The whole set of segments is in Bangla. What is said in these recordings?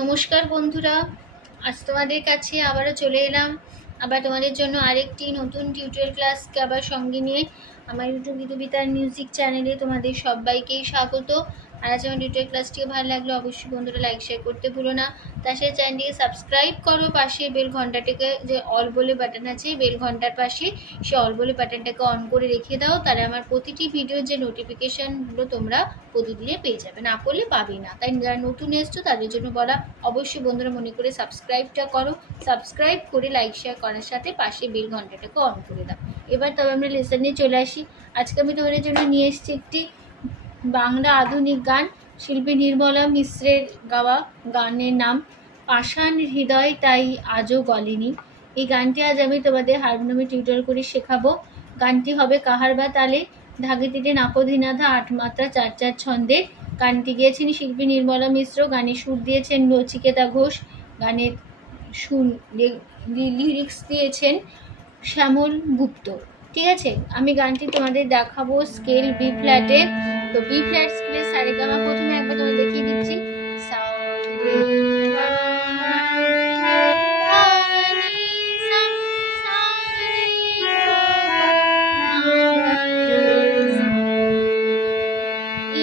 নমস্কার বন্ধুরা, আজ তোমাদের কাছে আবারও চলে এলাম। আবার তোমাদের জন্য আরেকটি নতুন টিউটোরিয়াল ক্লাসকে আবার সঙ্গে নিয়ে আমার ইউটিউব বিতার মিউজিক চ্যানেলে তোমাদের সবাইকেই স্বাগত। আর আজ আমার টিউটোরিয়াল ক্লাসটিকে ভালো লাগলে অবশ্যই বন্ধুরা লাইক শেয়ার করতে ভুলো না। তার সাথে চ্যানেলটিকে সাবস্ক্রাইব করো, পাশে বেল ঘন্টাটাকে যে অল বলে বাটন আছে বেল ঘন্টার পাশে, সে অল বলে বাটনটাকে অন করে রেখে দাও, তাহলে আমার প্রতিটি ভিডিওর যে নোটিফিকেশানগুলো তোমরা প্রতিদিনে পেয়ে যাবে, না করলে পাবে না। তাই যারা নতুন এসছো তাদের জন্য বলা, অবশ্যই বন্ধুরা মনে করে সাবস্ক্রাইবটা করো, সাবস্ক্রাইব করে লাইক শেয়ার করার সাথে পাশে বেল ঘন্টাটাকে অন করে দাও। এবার তবে আমরা লেসন নিয়ে চলে আসি। আজকে আমি তোমাদের জন্য নিয়ে এসেছি একটি বাংলা আধুনিক গান, শিল্পী নির্মলা মিশ্রের গাওয়া। গানের নাম পাষাণ হৃদয় তাই আজও গলেনি। এই গানটি আজ আমি তোমাদের হারমোনিয়ামে টিউটোরিয়াল করে শেখাবো। গানটি হবে কাহার বা তালে, ধাগে তিটে নাকধিনাধা ৮ মাত্রা ৪/৪ ছন্দে। গানটি গেয়েছেন শিল্পী নির্মলা মিশ্র, গানে সুর দিয়েছেন নচিকেতা ঘোষ, গানের লিরিক্স দিয়েছেন শ্যামল গুপ্ত। ঠিক আছে, আমি গানটি তোমাদের দেখাবো স্কেল বি ফ্ল্যাটে। তো বি ফ্ল্যাট স্কেলে সারেগামা প্রথমে একবার তোমাদের দেখিয়ে দিচ্ছি।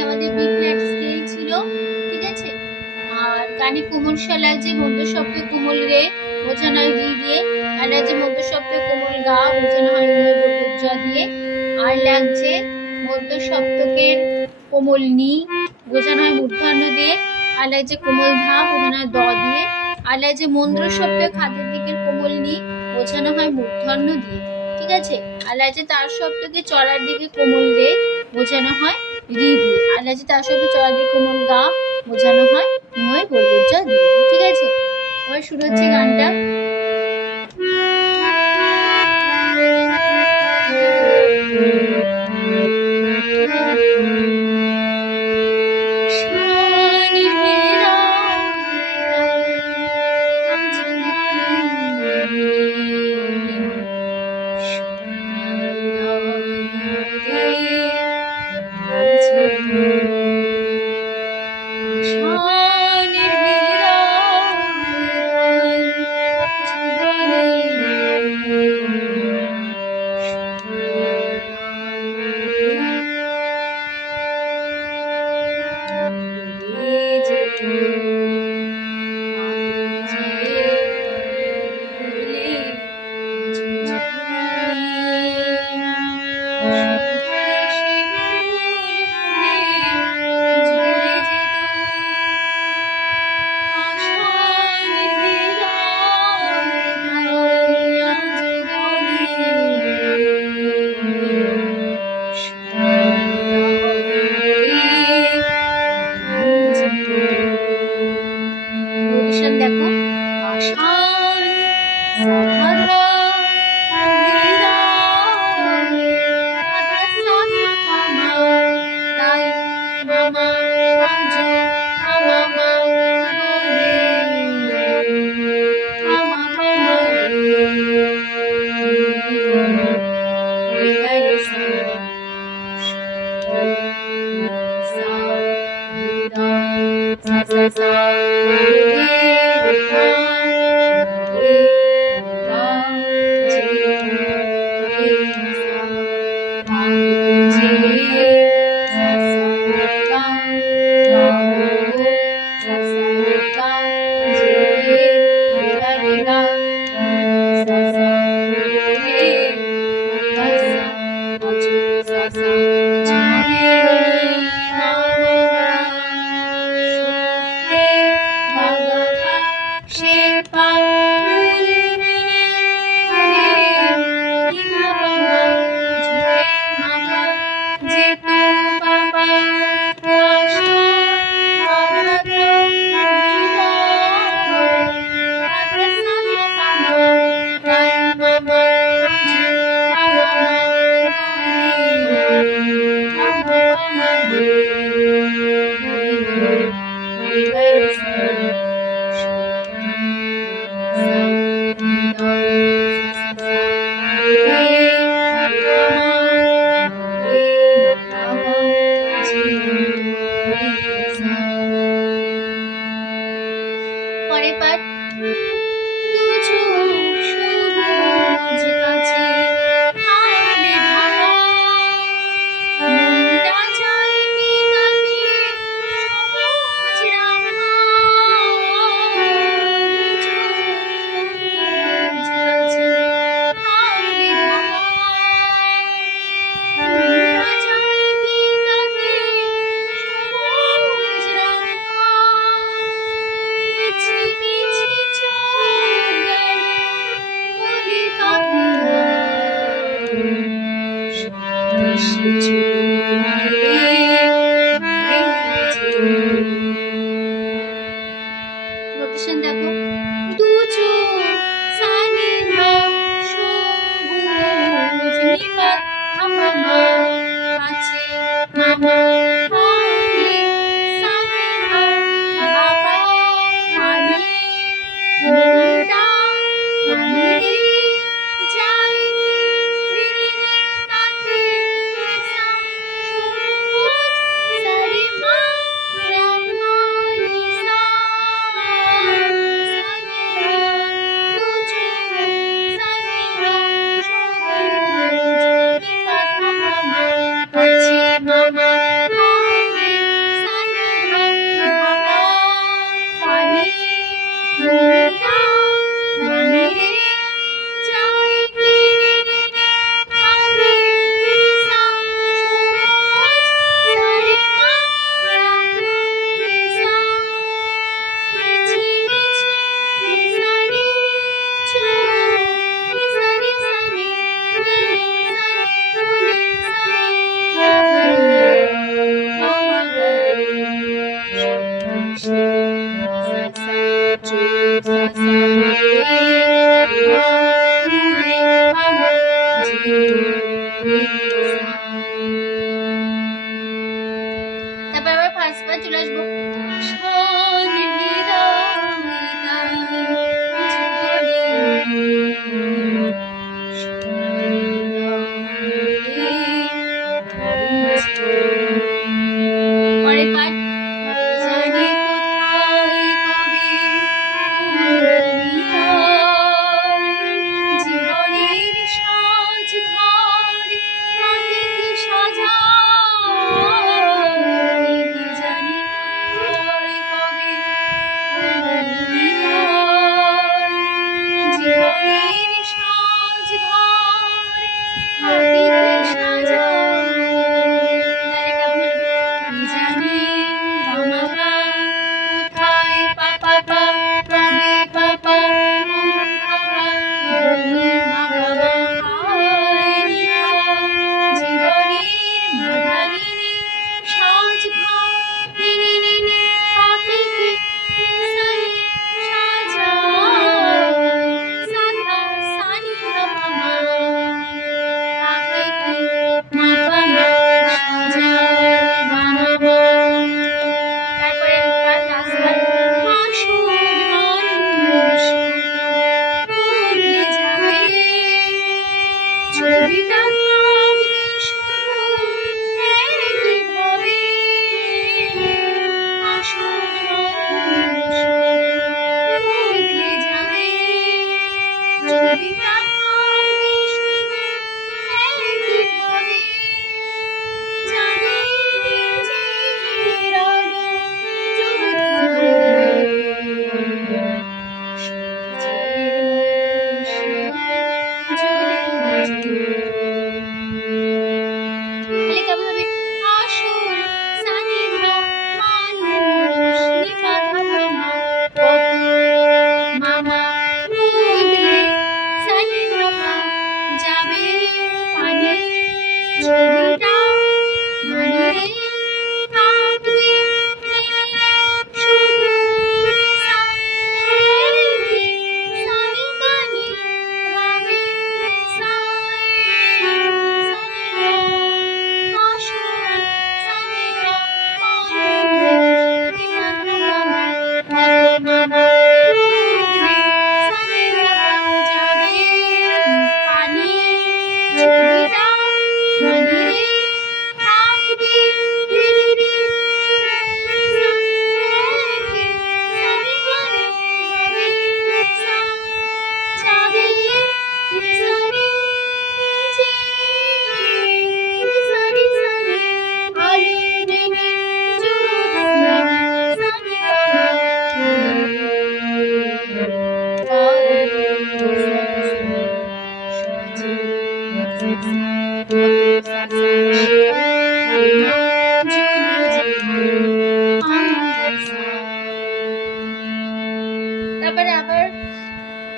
আমাদের বি ফ্ল্যাট স্কেল ছিল, ঠিক আছে। আর গানে কোমল স্বর লাগছে মধ্য শব্দ কোমল রে, বোঝানো হয় রি দিয়ে। আর লাগছে মধ্য শব্দ কোমল গা, বোঝানো হয় জ দিয়ে। আর লাগছে মধ্য সপ্তকের কোমল নি, বোঝানো হয় মূর্ধন্য দিয়ে। আর লাগছে কোমল ধা, বোঝানো হয় দ দিয়ে। আর লাগছে মন্দ্র শব্দের খাদের দিকের কোমল নি, বোঝানো হয় মূর্ধন্য দিয়ে। ঠিক আছে। আর লাগছে তার শব্দকে চড়ার দিকে কোমল রে, বোঝানো হয় রি দিয়ে। আর লাগছে তার শব্দ চড়ার দিকে কোমল গা, বোঝানো হয় হিময় বর্গজ দিয়ে। ঠিক আছে, এবার শুরু হচ্ছে গানটা। দেখো, পাঠ। দু চোখ সবুজ গাছে আলে ঢাকা, মনটা চায় বিকালে সবুজ রাঙা। দু চোখ সবুজ গাছে আলে ঢাকা, মনটা চায় বিকালে সবুজ রাঙা। মিছি মিছি চোখ গেল বলে কাঁপিয়া, সে চুড়ালে নোটেশন দেখো। দু চোখ সানি ধা সবুজ নিপাত মামা আছে মামা হলে সানি ধা বাবা মানে মনটা মানে রে যায় রে রে রে তাতে সা সবুজ সারে মা রামা নিসা সানি ধা দু চোখ সানি ধা সবুজ নিপাত মামা আছে মামা হলে সানি ধা বাবা মানে মনটা মানে রে যায় রে রে রে রে তাতে সা সবুজ সারে মা রামা নিসা। মিছি মিছি নিসারে চোখ নিসারে সারে গেল সারে বলে সারে তারপর আবার ফার্স্ট বার চলে আসবো। পরের পাঠ। জানি কোথায় কবে জীবনের সাজ ঘর মাটিতে সাজায়, জানি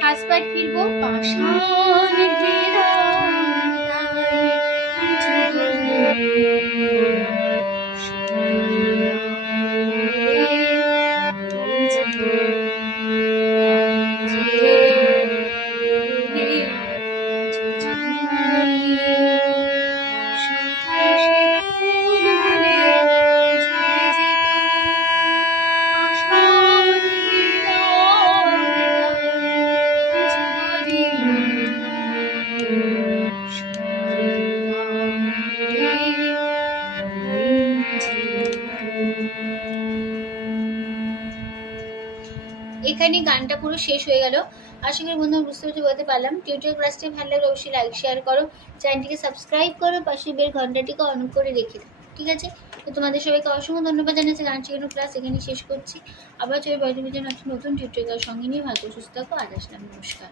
ফার্স্ট পার্ট ফিরবো পাষাণ এখানে গানটা পুরো শেষ হয়ে গেল। আশা করি বন্ধুরা বুঝতে বলতে পারলাম। টিউটোরিয়াল ক্লাসটি ভালো লাগলে অবশ্যই লাইক শেয়ার করো, চ্যানেলটিকে সাবস্ক্রাইব করো, পাশে বেল ঘন্টাটিকে অন করে রেখে দাও, ঠিক আছে? তো তোমাদের সবাইকে অসংখ্য ধন্যবাদ জানাচ্ছি। গান শেখানোর ক্লাস এখানে শেষ করছি। আবার চলে পরবর্তী জন্য একটা নতুন টিউটোরিয়াল সঙ্গে নিয়ে ভালো সুস্থ থাকো। আজ আসলাম, নমস্কার।